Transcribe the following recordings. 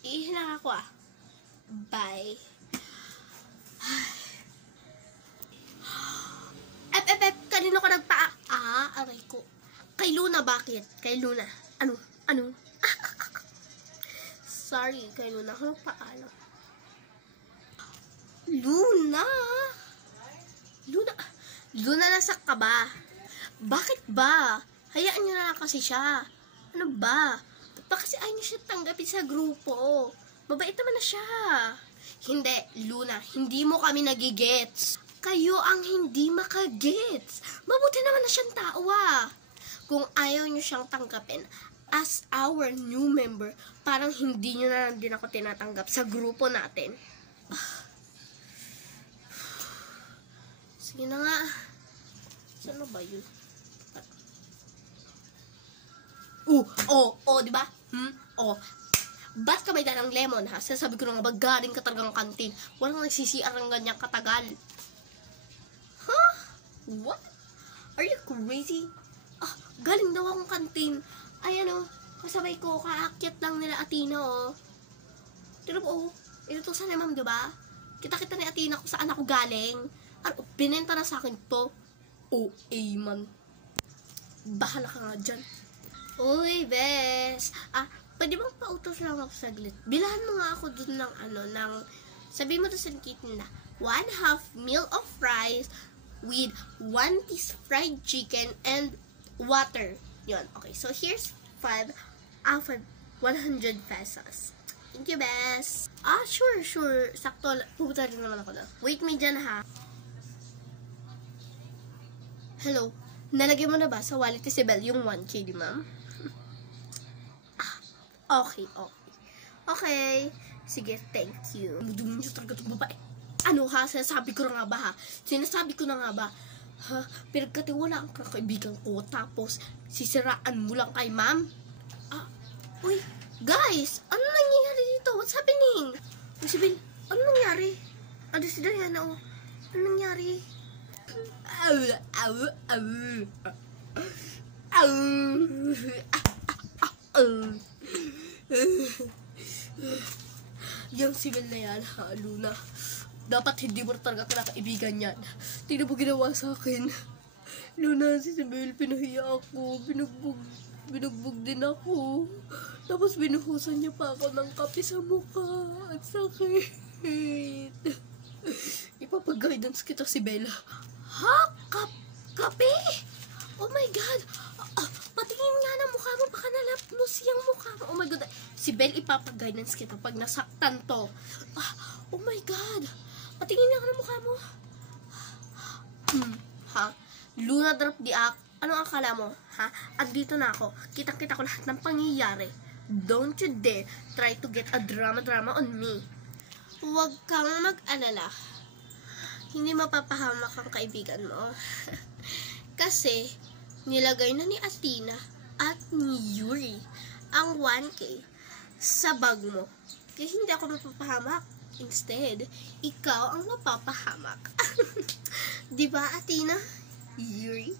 Ihilang ako Bye. Kanino ka aray ko. Kay Luna, bakit? Kay Luna. Ano? Sorry, kay Luna ako nagpaalam. Luna, nasak ka ba? Bakit ba? Hayaan nyo na lang kasi siya. Ano ba? Ba't kasi ayaw niyo siya tanggapin sa grupo? Mabait naman na siya. Hindi, Luna, hindi mo kami nagigets. Kayo ang hindi makagets. Mabuti naman na siyang tao Kung ayaw niyo siyang tanggapin as our new member, parang hindi niyo na lang din ako tinatanggap sa grupo natin. Sige na nga. Saan ba yun? Diba? Ba't ka may dalang lemon, ha? Sasabi ko na nga ba, galing ka talagang kantin. Walang nagsisiar ng ganyang katagal. Huh? What? Are you crazy? Galing daw akong kantin. Ay, kasabay ko, kaakyat lang nila Athena, Pero inutusan ni ma'am, diba? Kita-kita ni Athena kung saan ako galing. Binenta na sa akin to. Man. Bahala ka nga dyan. Uy, bes. Pwede bang pautos lang ako saglit? Bilahan mo nga ako dun ng, sabi mo to sa kitchen na, 1/2 meal of rice with 1 piece fried chicken and water. Yun. Okay, so here's 5 out of 100 pesos. Thank you, bes. Sure. Sakto. Pupunta rin naman ako na. Wait me dyan, ha. Hello. Nalagyan mo na ba sa wallet ni Sibel yung 1K, di ma'am? Okay. Sige, thank you. Mudumi niyo talaga itong babae. Sinasabi ko na nga ba? Pinagkatiwalaan ka kaibigan ko, tapos sisiraan mo lang kay ma'am? Uy, guys! Ano nangyayari dito? What's happening? Sibel, ano nangyari? Si Diana, Ano nangyari? Yung Sibel na yan, Luna. Dapat hindi mo talaga kinakaibigan yan. Tingnan mo ginawa sa akin. Luna, si Sibel, pinahiya ako. Binugbog din ako. Tapos binuhusan niya pa ako ng kape sa mukha. At sakit. Ipapag-guidance kita, Sibel. Kape? Oh my God! Patingin nga ng mukha mo, baka nalapnos yung mukha mo. Oh my God! Sibel, ipapag-guidance kita pag nasaktan to. Oh my God! Patingin nga ng mukha mo. Luna, drop the act. Ano akala mo? Andito na ako. Kitang-kita ko lahat ng pangyayari. Don't you dare try to get a drama on me. Huwag kang mag-alala. Hindi mapapahamak ang kaibigan mo. Kasi, nilagay na ni Athena at ni Yuri ang 1K sa bag mo. Kaya hindi ako mapapahamak. Instead, ikaw ang mapapahamak. Diba, Athena? Yuri?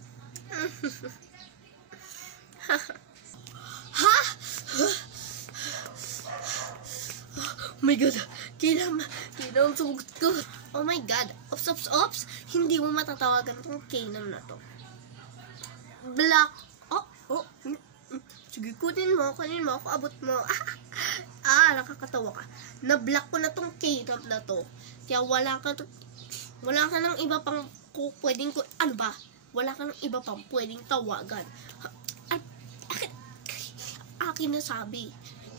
Oh my God, kailangan sugot ko. Oh my God, ops, hindi mo matatawagan itong K-nam na to. Block. Sige, kunin mo, ako abot mo. Nakakatawa ka. Na-block ko na tong K-nam na to. Kaya wala ka nang iba pang pwedeng, wala ka nang iba pang pwedeng tawagan. Akin na sabi.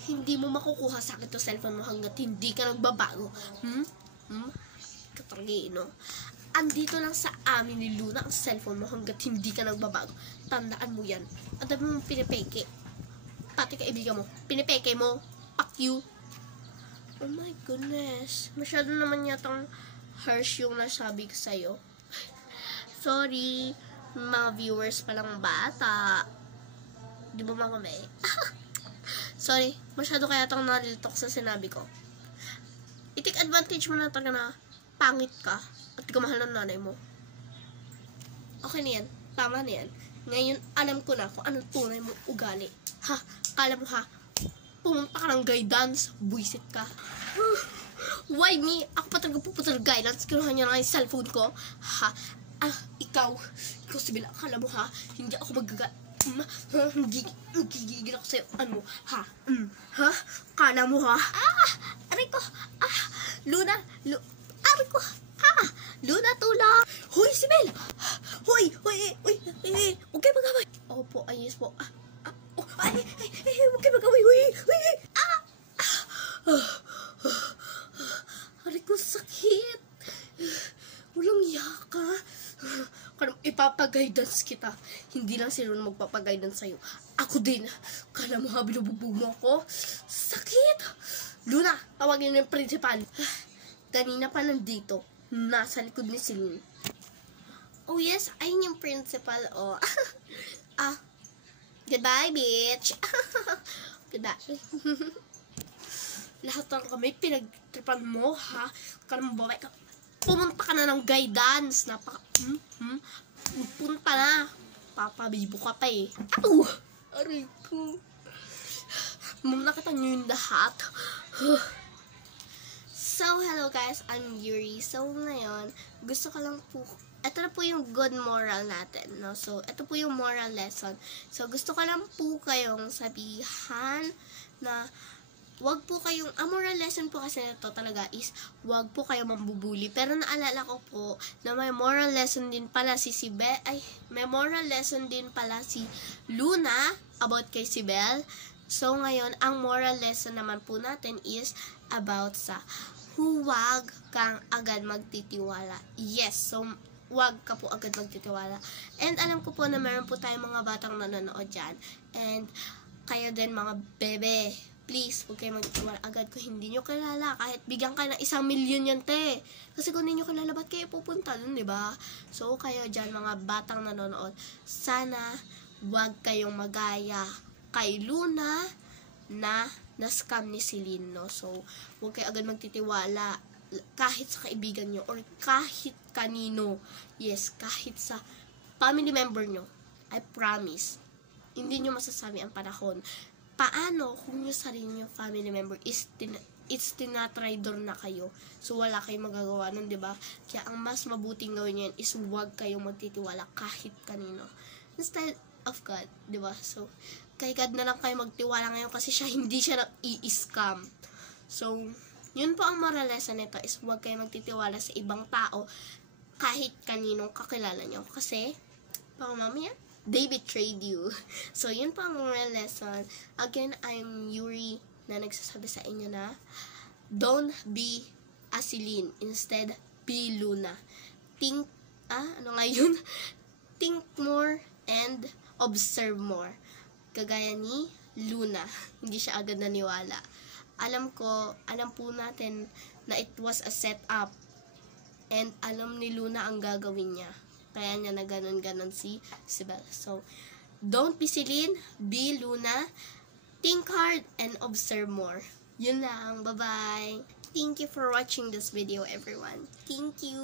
Hindi mo makukuha sa akin to cellphone mo hanggat hindi ka nagbabago. Katargino. Andito lang sa amin ni Luna ang cellphone mo hanggat hindi ka nagbabago. Tandaan mo yan. Ang dami mong pinipeke. Pati kaibigan mo. Pinipeke mo. Fuck you. Oh my goodness. Masyado naman yatang harsh yung nasabi ko sa'yo. Sorry. Mga viewers palang bata. Di ba mga may? Sorry, masyado kaya itong nalilitok sa sinabi ko. I-take advantage mo na talaga na pangit ka at di ka mahal ng nanay mo. Okay na yan. Tama na yan. Ngayon, alam ko na kung anong tunay mong ugali. Ha? Kala mo ha? Pumunta ka ng guidance, buisit ka. Why me? Ako pa talaga pupunta ng guidance. Kinuha niya na yung cellphone ko. Ha? Ikaw Sibyl, akala mo ha? Hindi ako magigigil ako sa'yo. Ano? Ha? Ha? Kala mo ha? Aray ko. Luna. Aray ko. Luna, tulong. Hoy, Sibyl. Hoy. Huwag kayo mag-away. Opo, ayos po. Huwag kayo mag-away. Hoy. Aray ko, sakit. Walang yaka. Ipapag-guidance kita. Hindi lang sila magpapag-guidance sa'yo. Ako din. Kala mo ha, binububog mo ako? Sakit! Luna, tawagin mo yung principal. Kanina pa nandito. Nasa likod ni Celine. Oh yes, ayun yung principal. Oh. Goodbye, bitch. Goodbye. Lahat ng kami pinagtripan mo, ha? Kala mo babae ka. Pumunta ka na ng guidance. Punta na. Papabibo ka pa eh. Aray ko. Nakita nyo yung lahat. So, hello guys. I'm Yuri. So, ngayon, gusto ko lang po, ito na po yung good moral natin, no? So, ito po yung moral lesson. So, gusto ko lang po kayong sabihan na wag po kayong, ang moral lesson po kasi nito talaga is, wag po kayong mambubuli. Pero naalala ko po, na may moral lesson din pala si may moral lesson din pala si Luna about kay Sibel. So, ngayon, ang moral lesson naman po natin is about sa huwag kang agad magtitiwala. Yes, so, wag ka po agad magtitiwala. And alam ko po na meron po tayong mga batang nanonood dyan. And, kayo din mga bebe, please, huwag kayo magtitiwala agad kung hindi nyo kilala. Kahit bigyan ka ng 1 milyon yan, te. Kasi kung hindi nyo kilala, ba't kayo pupunta dun, diba? So, kayo dyan, mga batang nanonood, sana huwag kayong magaya kay Luna na na-scam ni Celine, no? So, huwag kayo agad magtitiwala kahit sa kaibigan nyo or kahit kanino. Yes, kahit sa family member nyo. I promise, hindi nyo masasabi ang panahon. Paano kung yung sarili nyo family member is tinatraidor na kayo? So, wala kayong magagawa nun, diba? Kaya, ang mas mabuting gawin yan is huwag kayong magtitiwala kahit kanino. Instead of God, diba? So, kay God na lang kayo magtiwala ngayon kasi hindi siya i-scam. So, yun po ang moral lesson nito is huwag kayo magtitiwala sa ibang tao kahit kaninong kakilala nyo. Kasi, mamaya, they betrayed you. So, yun po ang moral lesson. Again, I'm Yuri na nagsasabi sa inyo na don't be a Celine. Instead, be Luna. Think more and observe more. Kagaya ni Luna. Hindi siya agad naniwala. Alam po natin na it was a setup. And alam ni Luna ang gagawin niya. Kaya niya na ganon-ganon si Sibel. So, don't be Celine, be Luna. Think hard and observe more. Yun lang. Bye-bye. Thank you for watching this video, everyone. Thank you.